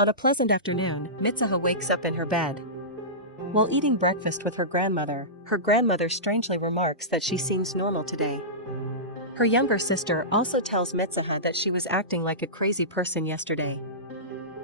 On a pleasant afternoon, Mitsuha wakes up in her bed. While eating breakfast with her grandmother strangely remarks that she seems normal today. Her younger sister also tells Mitsuha that she was acting like a crazy person yesterday.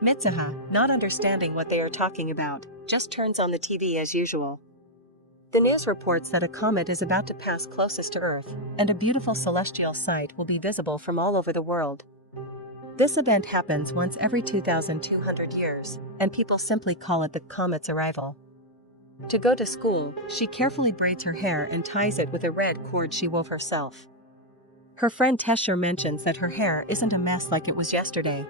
Mitsuha, not understanding what they are talking about, just turns on the TV as usual. The news reports that a comet is about to pass closest to Earth, and a beautiful celestial sight will be visible from all over the world. This event happens once every 2,200 years, and people simply call it the comet's arrival. To go to school, she carefully braids her hair and ties it with a red cord she wove herself. Her friend Tesher mentions that her hair isn't a mess like it was yesterday.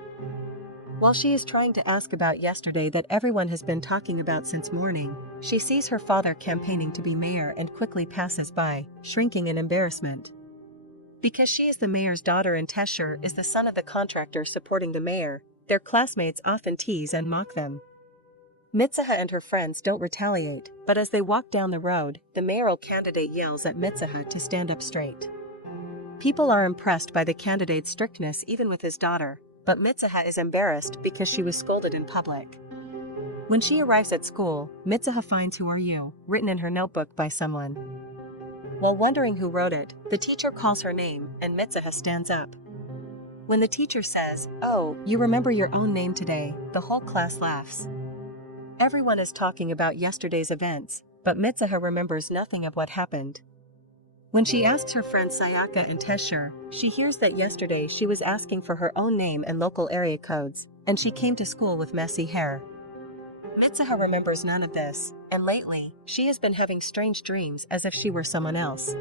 While she is trying to ask about yesterday that everyone has been talking about since morning, she sees her father campaigning to be mayor and quickly passes by, shrinking in embarrassment. Because she is the mayor's daughter and Tesher is the son of the contractor supporting the mayor, their classmates often tease and mock them. Mitsuha and her friends don't retaliate, but as they walk down the road, the mayoral candidate yells at Mitsuha to stand up straight. People are impressed by the candidate's strictness even with his daughter, but Mitsuha is embarrassed because she was scolded in public. When she arrives at school, Mitsuha finds "Who are you?" written in her notebook by someone. While wondering who wrote it, the teacher calls her name and Mitsuha stands up. When the teacher says, "Oh, you remember your own name today," the whole class laughs. Everyone is talking about yesterday's events, but Mitsuha remembers nothing of what happened. When she asks her friends Sayaka and Tesher, she hears that yesterday she was asking for her own name and local area codes, and she came to school with messy hair. Mitsuha remembers none of this, and lately, she has been having strange dreams as if she were someone else.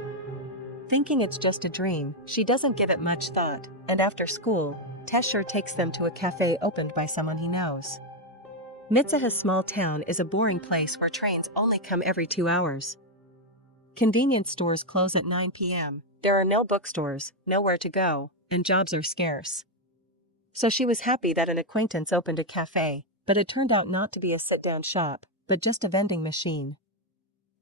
Thinking it's just a dream, she doesn't give it much thought, and after school, Tesher takes them to a cafe opened by someone he knows. Mitsuha's small town is a boring place where trains only come every 2 hours. Convenience stores close at 9 p.m., there are no bookstores, nowhere to go, and jobs are scarce. So she was happy that an acquaintance opened a cafe, but it turned out not to be a sit-down shop, but just a vending machine.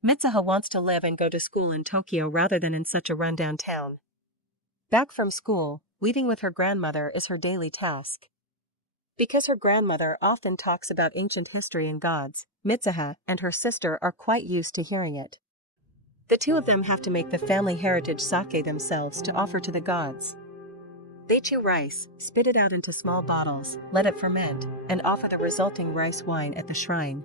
Mitsuha wants to live and go to school in Tokyo rather than in such a rundown town. Back from school, weaving with her grandmother is her daily task. Because her grandmother often talks about ancient history and gods, Mitsuha and her sister are quite used to hearing it. The two of them have to make the family heritage sake themselves to offer to the gods. They chew rice, spit it out into small bottles, let it ferment, and offer the resulting rice wine at the shrine.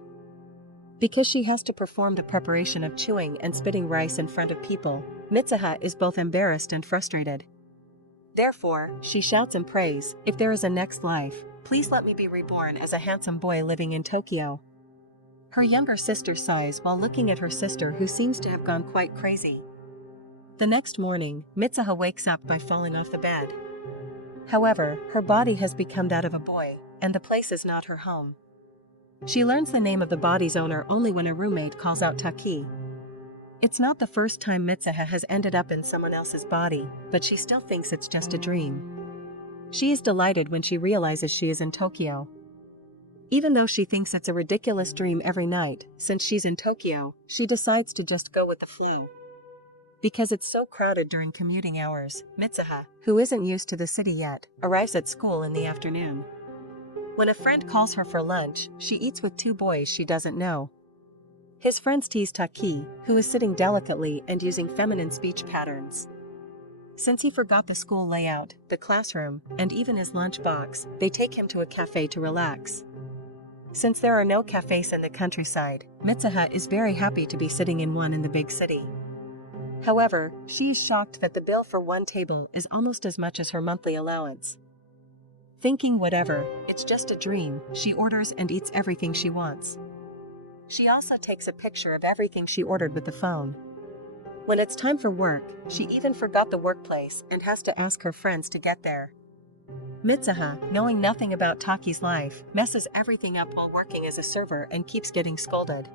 Because she has to perform the preparation of chewing and spitting rice in front of people, Mitsuha is both embarrassed and frustrated. Therefore, she shouts and prays, "If there is a next life, please let me be reborn as a handsome boy living in Tokyo." Her younger sister sighs while looking at her sister who seems to have gone quite crazy. The next morning, Mitsuha wakes up by falling off the bed. However, her body has become that of a boy, and the place is not her home. She learns the name of the body's owner only when a roommate calls out Taki. It's not the first time Mitsuha has ended up in someone else's body, but she still thinks it's just a dream. She is delighted when she realizes she is in Tokyo. Even though she thinks it's a ridiculous dream every night, since she's in Tokyo, she decides to just go with the flow. Because it's so crowded during commuting hours, Mitsuha, who isn't used to the city yet, arrives at school in the afternoon. When a friend calls her for lunch, she eats with two boys she doesn't know. His friends tease Taki, who is sitting delicately and using feminine speech patterns. Since he forgot the school layout, the classroom, and even his lunch box, they take him to a cafe to relax. Since there are no cafes in the countryside, Mitsuha is very happy to be sitting in one in the big city. However, she is shocked that the bill for one table is almost as much as her monthly allowance. Thinking whatever, it's just a dream, she orders and eats everything she wants. She also takes a picture of everything she ordered with the phone. When it's time for work, she even forgot the workplace and has to ask her friends to get there. Mitsuha, knowing nothing about Taki's life, messes everything up while working as a server and keeps getting scolded.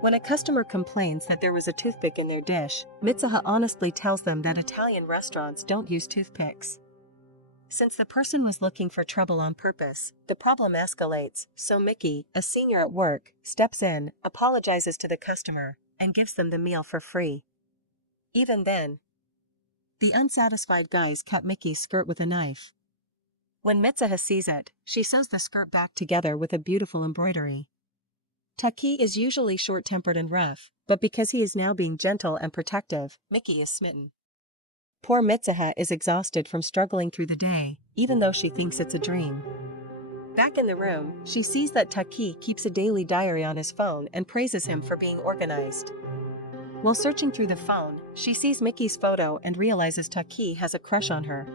When a customer complains that there was a toothpick in their dish, Mitsuha honestly tells them that Italian restaurants don't use toothpicks. Since the person was looking for trouble on purpose, the problem escalates, so Mickey, a senior at work, steps in, apologizes to the customer, and gives them the meal for free. Even then, the unsatisfied guys cut Mickey's skirt with a knife. When Mitsuha sees it, she sews the skirt back together with a beautiful embroidery. Taki is usually short-tempered and rough, but because he is now being gentle and protective, Miki is smitten. Poor Mitsuha is exhausted from struggling through the day, even though she thinks it's a dream. Back in the room, she sees that Taki keeps a daily diary on his phone and praises him for being organized. While searching through the phone, she sees Miki's photo and realizes Taki has a crush on her.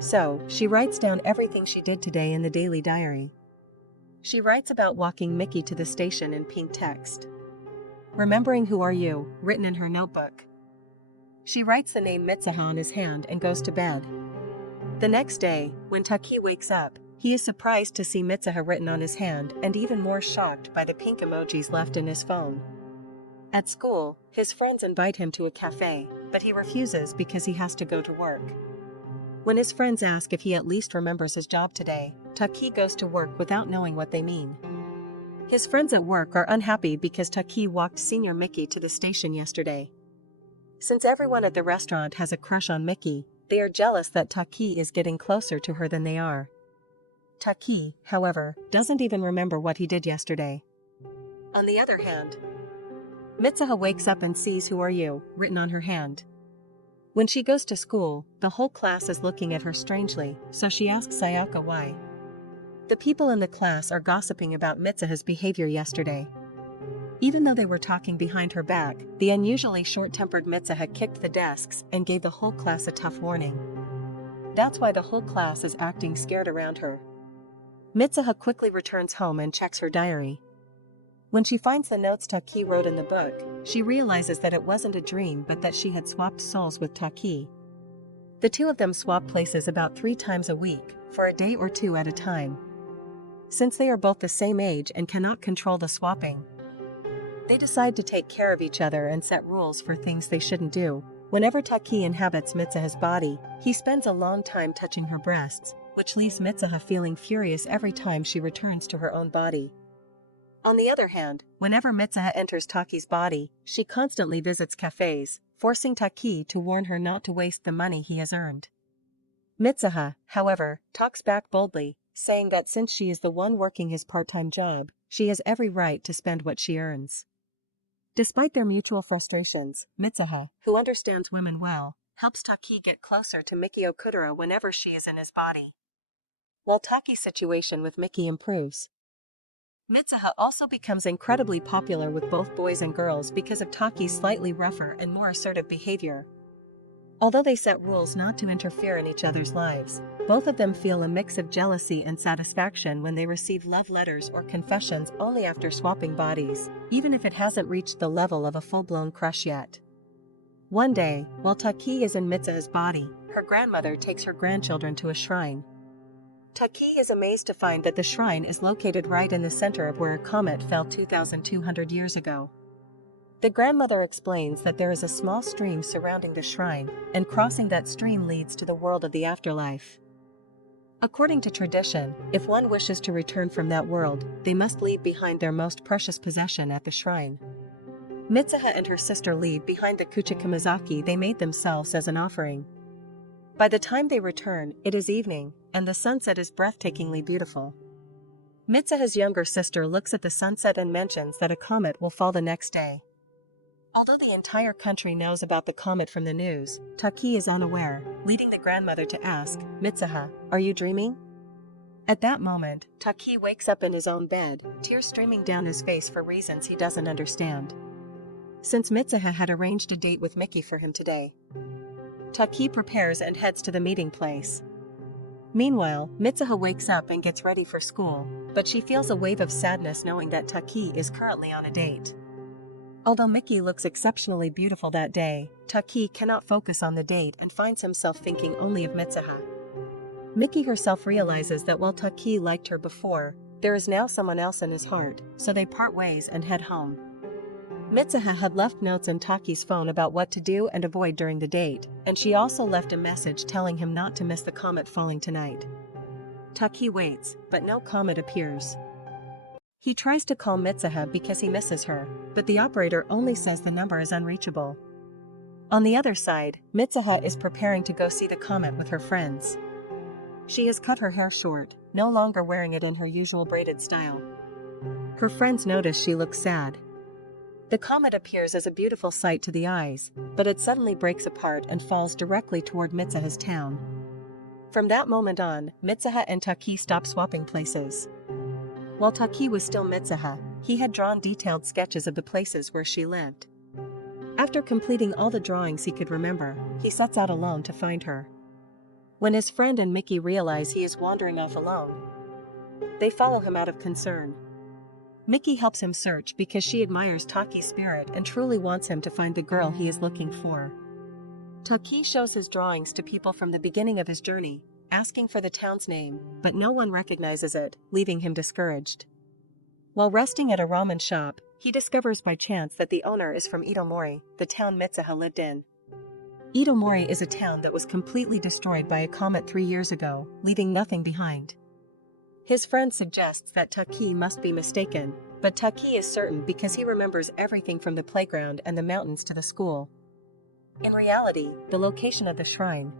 So, she writes down everything she did today in the daily diary. She writes about walking Miki to the station in pink text. Remembering who are you, written in her notebook. She writes the name Mitsuha on his hand and goes to bed. The next day, when Taki wakes up, he is surprised to see Mitsuha written on his hand and even more shocked by the pink emojis left in his phone. At school, his friends invite him to a cafe, but he refuses because he has to go to work. When his friends ask if he at least remembers his job today, Taki goes to work without knowing what they mean. His friends at work are unhappy because Taki walked Senior Miki to the station yesterday. Since everyone at the restaurant has a crush on Miki, they are jealous that Taki is getting closer to her than they are. Taki, however, doesn't even remember what he did yesterday. On the other hand, Mitsuha wakes up and sees "Who are you?" written on her hand. When she goes to school, the whole class is looking at her strangely, so she asks Sayaka why. The people in the class are gossiping about Mitsuha's behavior yesterday. Even though they were talking behind her back, the unusually short-tempered Mitsuha kicked the desks and gave the whole class a tough warning. That's why the whole class is acting scared around her. Mitsuha quickly returns home and checks her diary. When she finds the notes Taki wrote in the book, she realizes that it wasn't a dream but that she had swapped souls with Taki. The two of them swap places about 3 times a week, for a day or 2 at a time. Since they are both the same age and cannot control the swapping, they decide to take care of each other and set rules for things they shouldn't do. Whenever Taki inhabits Mitsuha's body, he spends a long time touching her breasts, which leaves Mitsuha feeling furious every time she returns to her own body. On the other hand, whenever Mitsuha enters Taki's body, she constantly visits cafes, forcing Taki to warn her not to waste the money he has earned. Mitsuha, however, talks back boldly, saying that since she is the one working his part-time job, she has every right to spend what she earns. Despite their mutual frustrations, Mitsuha, who understands women well, helps Taki get closer to Miki Okudera whenever she is in his body. While Taki's situation with Miki improves, Mitsuha also becomes incredibly popular with both boys and girls because of Taki's slightly rougher and more assertive behavior. Although they set rules not to interfere in each other's lives, both of them feel a mix of jealousy and satisfaction when they receive love letters or confessions only after swapping bodies, even if it hasn't reached the level of a full-blown crush yet. One day, while Taki is in Mitsuha's body, her grandmother takes her grandchildren to a shrine. Taki is amazed to find that the shrine is located right in the center of where a comet fell 2,200 years ago. The grandmother explains that there is a small stream surrounding the shrine, and crossing that stream leads to the world of the afterlife. According to tradition, if one wishes to return from that world, they must leave behind their most precious possession at the shrine. Mitsuha and her sister leave behind the kuchikamizaki they made themselves as an offering. By the time they return, it is evening, and the sunset is breathtakingly beautiful. Mitsuha's younger sister looks at the sunset and mentions that a comet will fall the next day. Although the entire country knows about the comet from the news, Taki is unaware, leading the grandmother to ask, "Mitsuha, are you dreaming?" At that moment, Taki wakes up in his own bed, tears streaming down his face for reasons he doesn't understand. Since Mitsuha had arranged a date with Miki for him today, Taki prepares and heads to the meeting place. Meanwhile, Mitsuha wakes up and gets ready for school, but she feels a wave of sadness knowing that Taki is currently on a date. Although Miki looks exceptionally beautiful that day, Taki cannot focus on the date and finds himself thinking only of Mitsuha. Miki herself realizes that while Taki liked her before, there is now someone else in his heart, so they part ways and head home. Mitsuha had left notes in Taki's phone about what to do and avoid during the date, and she also left a message telling him not to miss the comet falling tonight. Taki waits, but no comet appears. He tries to call Mitsuha because he misses her, but the operator only says the number is unreachable. On the other side, Mitsuha is preparing to go see the comet with her friends. She has cut her hair short, no longer wearing it in her usual braided style. Her friends notice she looks sad. The comet appears as a beautiful sight to the eyes, but it suddenly breaks apart and falls directly toward Mitsuha's town. From that moment on, Mitsuha and Taki stop swapping places. While Taki was still Mitsuha, he had drawn detailed sketches of the places where she lived. After completing all the drawings he could remember, he sets out alone to find her. When his friend and Mickey realize he is wandering off alone, they follow him out of concern. Mickey helps him search because she admires Taki's spirit and truly wants him to find the girl he is looking for. Taki shows his drawings to people from the beginning of his journey, asking for the town's name, but no one recognizes it, leaving him discouraged. While resting at a ramen shop, he discovers by chance that the owner is from Itomori, the town Mitsuha lived in. Itomori is a town that was completely destroyed by a comet 3 years ago, leaving nothing behind. His friend suggests that Taki must be mistaken, but Taki is certain because he remembers everything from the playground and the mountains to the school. In reality, the location of the shrine,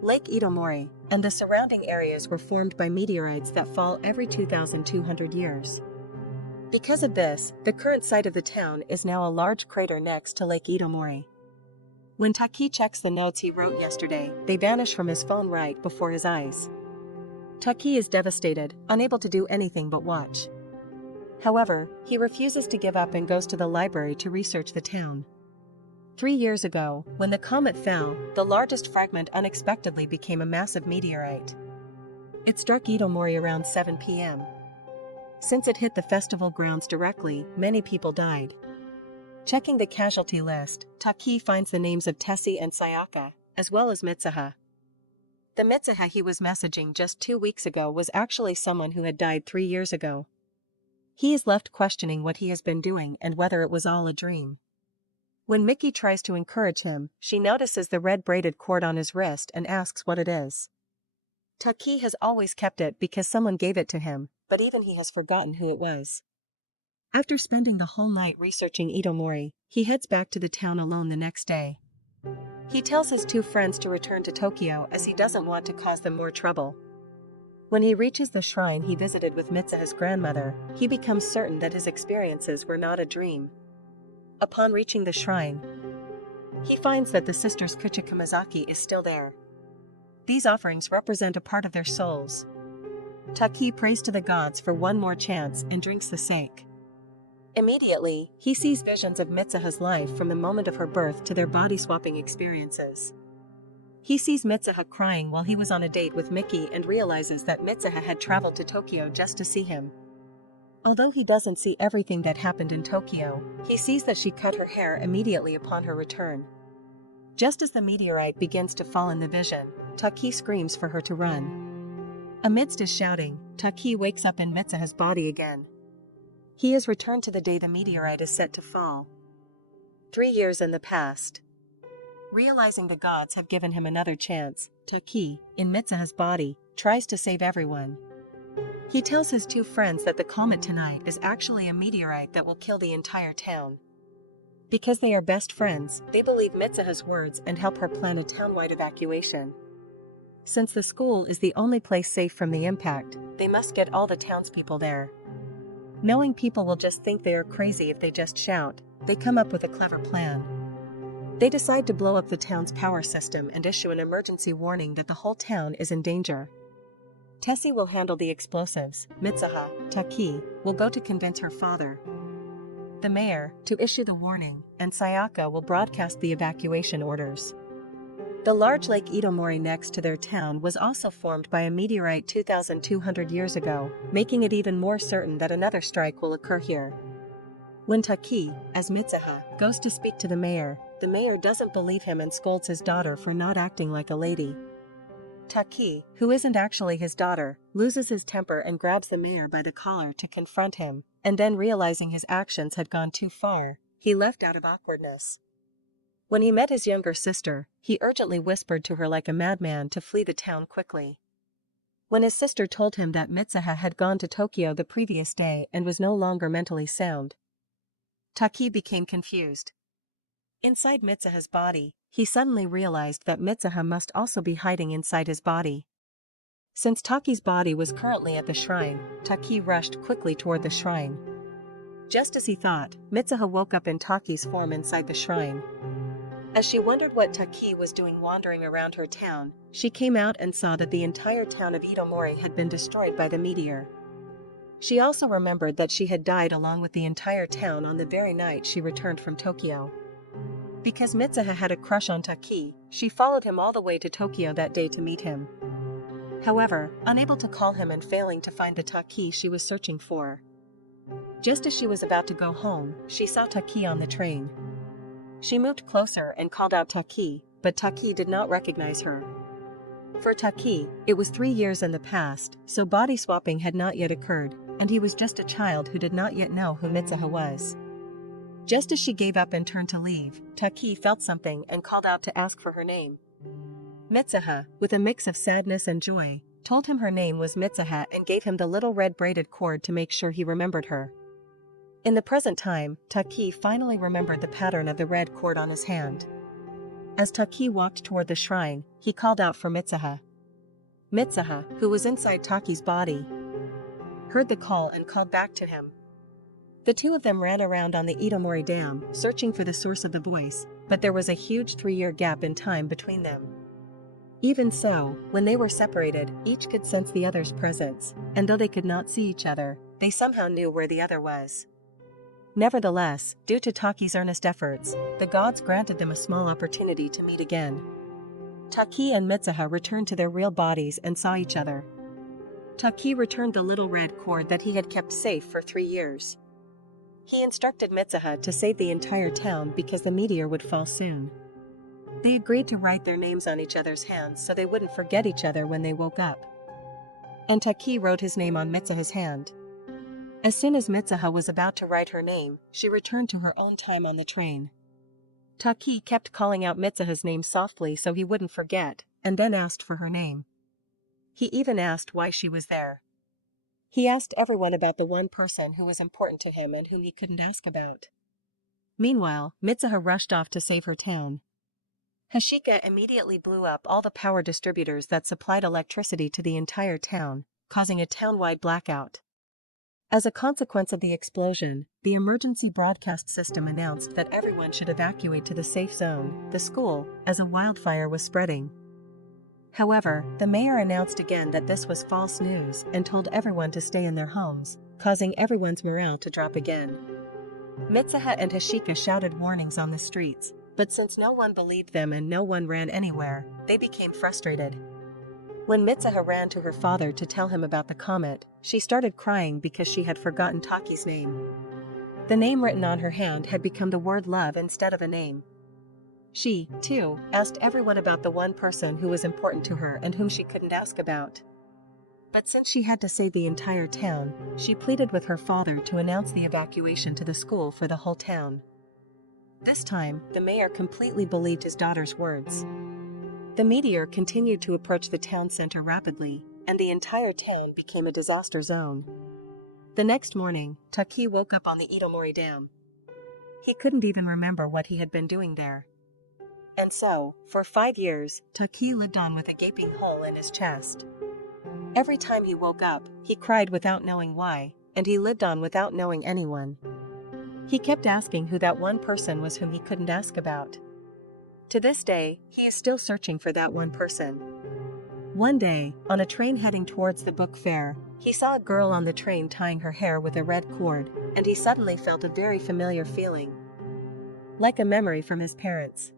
Lake Itomori, and the surrounding areas were formed by meteorites that fall every 2,200 years. Because of this, the current site of the town is now a large crater next to Lake Itomori. When Taki checks the notes he wrote yesterday, they vanish from his phone right before his eyes. Taki is devastated, unable to do anything but watch. However, he refuses to give up and goes to the library to research the town. 3 years ago, when the comet fell, the largest fragment unexpectedly became a massive meteorite. It struck Itomori around 7 p.m. Since it hit the festival grounds directly, many people died. Checking the casualty list, Taki finds the names of Tessie and Sayaka, as well as Mitsuha. The Mitsuha he was messaging just 2 weeks ago was actually someone who had died 3 years ago. He is left questioning what he has been doing and whether it was all a dream. When Mickey tries to encourage him, she notices the red braided cord on his wrist and asks what it is. Taki has always kept it because someone gave it to him, but even he has forgotten who it was. After spending the whole night researching Itomori, he heads back to the town alone the next day. He tells his 2 friends to return to Tokyo as he doesn't want to cause them more trouble. When he reaches the shrine he visited with Mitsuha's grandmother, he becomes certain that his experiences were not a dream. Upon reaching the shrine, he finds that the sisters Kuchikamizaki is still there. These offerings represent a part of their souls. Taki prays to the gods for one more chance and drinks the sake. Immediately, he sees visions of Mitsuha's life from the moment of her birth to their body-swapping experiences. He sees Mitsuha crying while he was on a date with Mickey and realizes that Mitsuha had traveled to Tokyo just to see him. Although he doesn't see everything that happened in Tokyo, he sees that she cut her hair immediately upon her return. Just as the meteorite begins to fall in the vision, Taki screams for her to run. Amidst his shouting, Taki wakes up in Mitsuha's body again. He has returned to the day the meteorite is set to fall. 3 years in the past. Realizing the gods have given him another chance, Taki, in Mitsuha's body, tries to save everyone. He tells his 2 friends that the comet tonight is actually a meteorite that will kill the entire town. Because they are best friends, they believe Mitsuha's words and help her plan a town-wide evacuation. Since the school is the only place safe from the impact, they must get all the townspeople there. Knowing people will just think they are crazy if they just shout, they come up with a clever plan. They decide to blow up the town's power system and issue an emergency warning that the whole town is in danger. Tessie will handle the explosives, Mitsuha, Taki, will go to convince her father, the mayor, to issue the warning, and Sayaka will broadcast the evacuation orders. The large Lake Itomori next to their town was also formed by a meteorite 2,200 years ago, making it even more certain that another strike will occur here. When Taki, as Mitsuha, goes to speak to the mayor doesn't believe him and scolds his daughter for not acting like a lady. Taki, who isn't actually his daughter, loses his temper and grabs the mayor by the collar to confront him, and then realizing his actions had gone too far, he left out of awkwardness. When he met his younger sister, he urgently whispered to her like a madman to flee the town quickly. When his sister told him that Mitsuha had gone to Tokyo the previous day and was no longer mentally sound, Taki became confused. Inside Mitsuha's body, he suddenly realized that Mitsuha must also be hiding inside his body. Since Taki's body was currently at the shrine, Taki rushed quickly toward the shrine. Just as he thought, Mitsuha woke up in Taki's form inside the shrine. As she wondered what Taki was doing wandering around her town, she came out and saw that the entire town of Itomori had been destroyed by the meteor. She also remembered that she had died along with the entire town on the very night she returned from Tokyo. Because Mitsuha had a crush on Taki, she followed him all the way to Tokyo that day to meet him. However, unable to call him and failing to find the Taki she was searching for. Just as she was about to go home, she saw Taki on the train. She moved closer and called out Taki, but Taki did not recognize her. For Taki, it was 3 years in the past, so body swapping had not yet occurred, and he was just a child who did not yet know who Mitsuha was. Just as she gave up and turned to leave, Taki felt something and called out to ask for her name. Mitsuha, with a mix of sadness and joy, told him her name was Mitsuha and gave him the little red braided cord to make sure he remembered her. In the present time, Taki finally remembered the pattern of the red cord on his hand. As Taki walked toward the shrine, he called out for Mitsuha. Mitsuha, who was inside Taki's body, heard the call and called back to him. The two of them ran around on the Itomori Dam, searching for the source of the voice, but there was a huge 3-year gap in time between them. Even so, when they were separated, each could sense the other's presence, and though they could not see each other, they somehow knew where the other was. Nevertheless, due to Taki's earnest efforts, the gods granted them a small opportunity to meet again. Taki and Mitsuha returned to their real bodies and saw each other. Taki returned the little red cord that he had kept safe for 3 years. He instructed Mitsuha to save the entire town because the meteor would fall soon. They agreed to write their names on each other's hands so they wouldn't forget each other when they woke up. And Taki wrote his name on Mitsuha's hand. As soon as Mitsuha was about to write her name, she returned to her own time on the train. Taki kept calling out Mitsuha's name softly so he wouldn't forget, and then asked for her name. He even asked why she was there. He asked everyone about the one person who was important to him and whom he couldn't ask about. Meanwhile, Mitsuha rushed off to save her town. Hashika immediately blew up all the power distributors that supplied electricity to the entire town, causing a town-wide blackout. As a consequence of the explosion, the emergency broadcast system announced that everyone should evacuate to the safe zone, the school, as a wildfire was spreading. However, the mayor announced again that this was false news and told everyone to stay in their homes, causing everyone's morale to drop again. Mitsuha and Hashika shouted warnings on the streets, but since no one believed them and no one ran anywhere, they became frustrated. When Mitsuha ran to her father to tell him about the comet, she started crying because she had forgotten Taki's name. The name written on her hand had become the word love instead of a name. She, too, asked everyone about the one person who was important to her and whom she couldn't ask about. But since she had to save the entire town, she pleaded with her father to announce the evacuation to the school for the whole town. This time, the mayor completely believed his daughter's words. The meteor continued to approach the town center rapidly, and the entire town became a disaster zone. The next morning, Taki woke up on the Itomori Dam. He couldn't even remember what he had been doing there. And so, for 5 years, Taki lived on with a gaping hole in his chest. Every time he woke up, he cried without knowing why, and he lived on without knowing anyone. He kept asking who that one person was whom he couldn't ask about. To this day, he is still searching for that one person. One day, on a train heading towards the book fair, he saw a girl on the train tying her hair with a red cord, and he suddenly felt a very familiar feeling. Like a memory from his parents.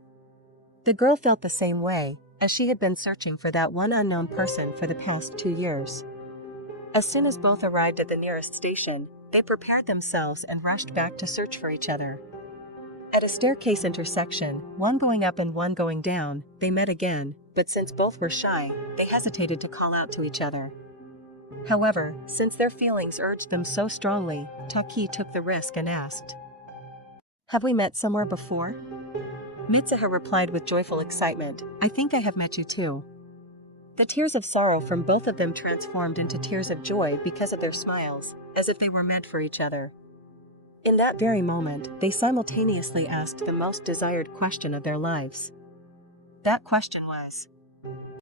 The girl felt the same way, as she had been searching for that one unknown person for the past 2 years. As soon as both arrived at the nearest station, they prepared themselves and rushed back to search for each other. At a staircase intersection, one going up and one going down, they met again, but since both were shy, they hesitated to call out to each other. However, since their feelings urged them so strongly, Taki took the risk and asked, "Have we met somewhere before?" Mitsuha replied with joyful excitement, "I think I have met you too." The tears of sorrow from both of them transformed into tears of joy because of their smiles, as if they were meant for each other. In that very moment, they simultaneously asked the most desired question of their lives. That question was,